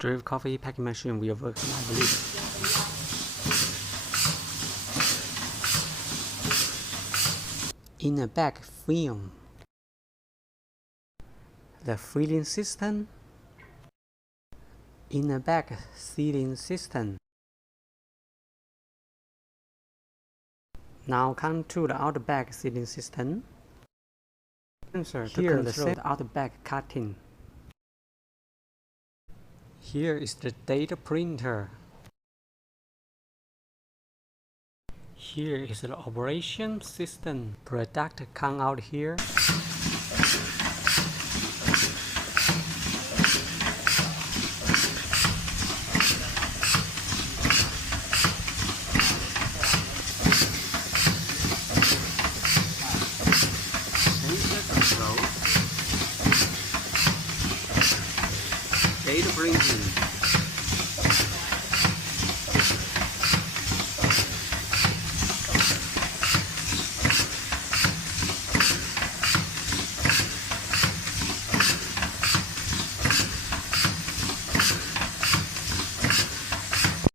Drip coffee packing machine will work, I believe. In a bag film. The filling system. In a bag sealing system. Now come to the outer bag sealing system. Sensor to control the outer bag cutting. Here is the data printer. Here is the operation system. Product come out here. Data printing.